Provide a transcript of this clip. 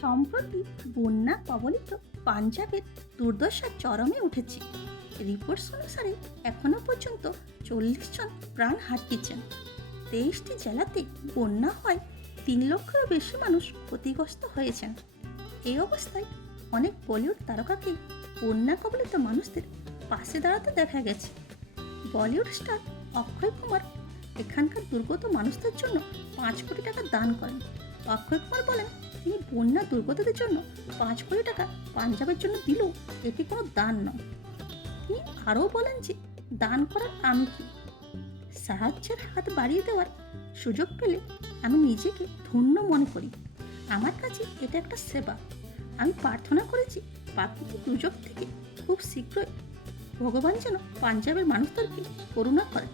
সম্প্রতি বন্যা কবলিত পাঞ্জাবের দুর্দশা চরমে উঠেছে। রিপোর্টস অনুসারে এখনও পর্যন্ত চল্লিশ জন প্রাণ হারিয়েছেন। তেইশটি জেলাতে বন্যা হয় তিন লক্ষেরও বেশি মানুষ ক্ষতিগ্রস্ত হয়েছেন। এই অবস্থায় অনেক বলিউড তারকাকে বন্যা কবলিত মানুষদের পাশে দাঁড়াতে দেখা গেছে। বলিউড স্টার অক্ষয় কুমার এখানকার দুর্গত মানুষদের জন্য পাঁচ কোটি টাকা দান করেন। অক্ষয় কুমার বলেন তিনি বন্যা দুর্গতদের জন্য পাঁচ কোটি টাকা পাঞ্জাবের জন্য দিলেও এটি কোনো দান নয়। তিনি আরও বলেন যে, দান করার আমি কি? সাহায্যের হাত বাড়িয়ে দেওয়ার সুযোগ পেলে আমি নিজেকে ধন্য মনে করি। আমার কাছে এটা একটা সেবা। আমি প্রার্থনা করেছি প্রাকৃতিক দুর্যোগ থেকে খুব শীঘ্রই ভগবান যেন পাঞ্জাবের মানুষদেরকে করুণা করেন